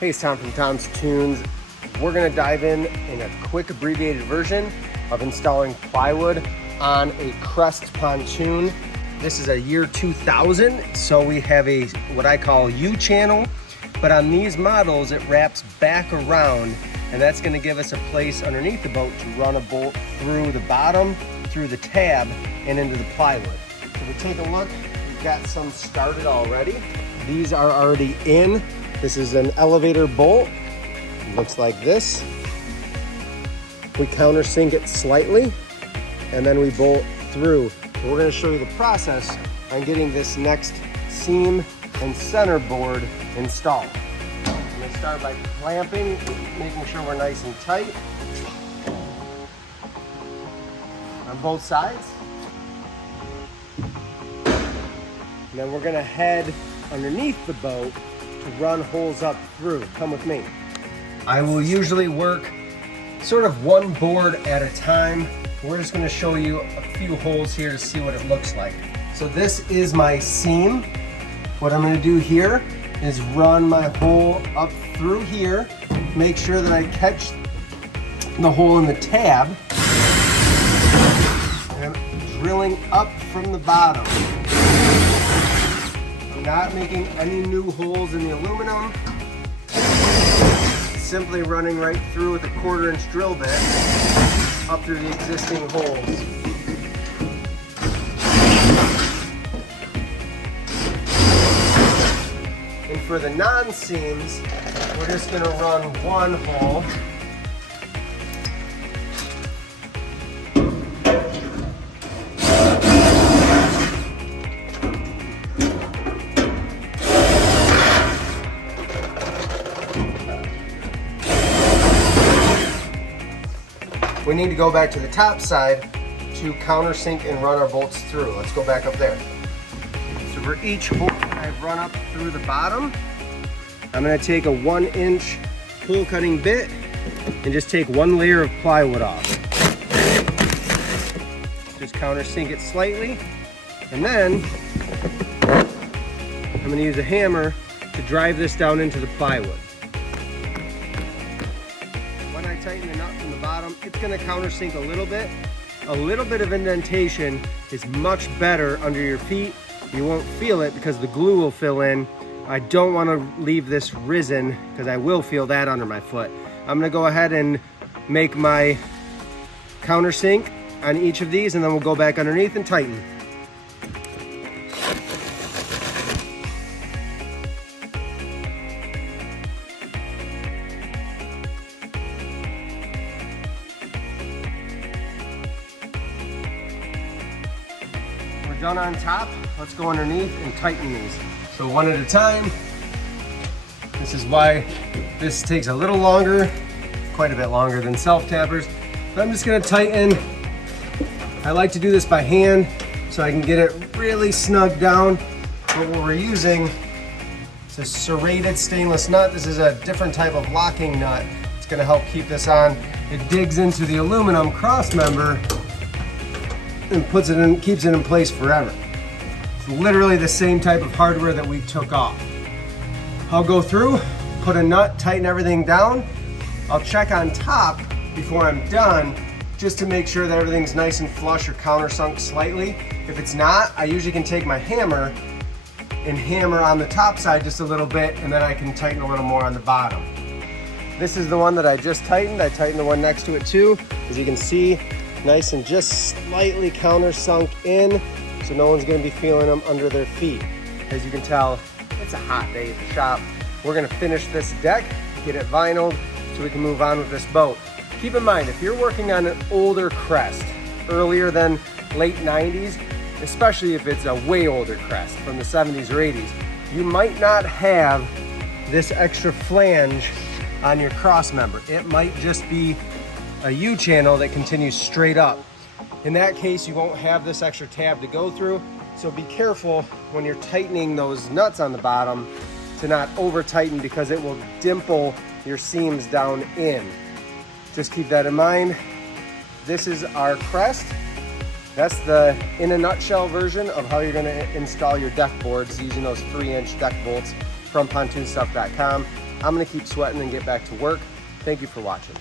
Hey, it's Tom from Tom's Tunes. We're gonna dive in a quick abbreviated version of installing plywood on a crest pontoon. This is a year 2000, so we have a what I call U-channel, but on these models it wraps back around, and that's gonna give us a place underneath the boat to run a bolt through the bottom, through the tab, and into the plywood. If we take a look, we've got some started already. These are already in. This is an elevator bolt. It looks like this. We countersink it slightly, and then we bolt through. We're going to show you the process on getting this next seam and center board installed. I'm going to start by clamping, making sure we're nice and tight on both sides. And then we're going to head underneath the boat to run holes up through. Come with me. I will usually work sort of one board at a time. We're just going to show you a few holes here to see what it looks like. So this is my seam. What I'm going to do here is run my hole up through here, make sure that I catch the hole in the tab, and I'm drilling up from the bottom. I'm not making any new holes in the aluminum. Simply running right through with a 1/4-inch drill bit up through the existing holes. And for the non-seams, we're just going to run one hole. We need to go back to the top side to countersink and run our bolts through. Let's go back up there. So for each hole I've run up through the bottom, I'm going to take a 1-inch hole cutting bit and just take one layer of plywood off. Just countersink it slightly, and then I'm going to use a hammer to drive this down into the plywood. When I tighten the nut from the bottom, it's going to countersink a little bit. A little bit of indentation is much better under your feet. You won't feel it because the glue will fill in. I don't want to leave this risen because I will feel that under my foot. I'm going to go ahead and make my countersink on each of these, and then we'll go back underneath and tighten. Done on top, let's go underneath and tighten these. So one at a time. This is why this takes a little longer, quite a bit longer than self-tappers. But I'm just gonna tighten. I like to do this by hand so I can get it really snug down. But what we're using is a serrated stainless nut. This is a different type of locking nut. It's gonna help keep this on. It digs into the aluminum cross member and puts it in, keeps it in place forever. It's literally the same type of hardware that we took off. I'll go through, put a nut, tighten everything down. I'll check on top before I'm done, just to make sure that everything's nice and flush or countersunk slightly. If it's not, I usually can take my hammer and hammer on the top side just a little bit, and then I can tighten a little more on the bottom. This is the one that I just tightened. I tightened the one next to it too. As you can see, nice and just slightly countersunk in, so no one's gonna be feeling them under their feet. As you can tell, it's a hot day at the shop. We're gonna finish this deck, get it vinyled, so we can move on with this boat. Keep in mind, if you're working on an older crest, earlier than late 90s, especially if it's a way older crest from the 70s or 80s, you might not have this extra flange on your cross member. It might just be a U-channel that continues straight up. In that case, you won't have this extra tab to go through, so be careful when you're tightening those nuts on the bottom to not over tighten, because it will dimple your seams down in. Just keep that in mind. This is our crest. That's the in a nutshell version of how you're going to install your deck boards using those 3-inch deck bolts from pontoonstuff.com. I'm gonna keep sweating and get back to work. Thank you for watching.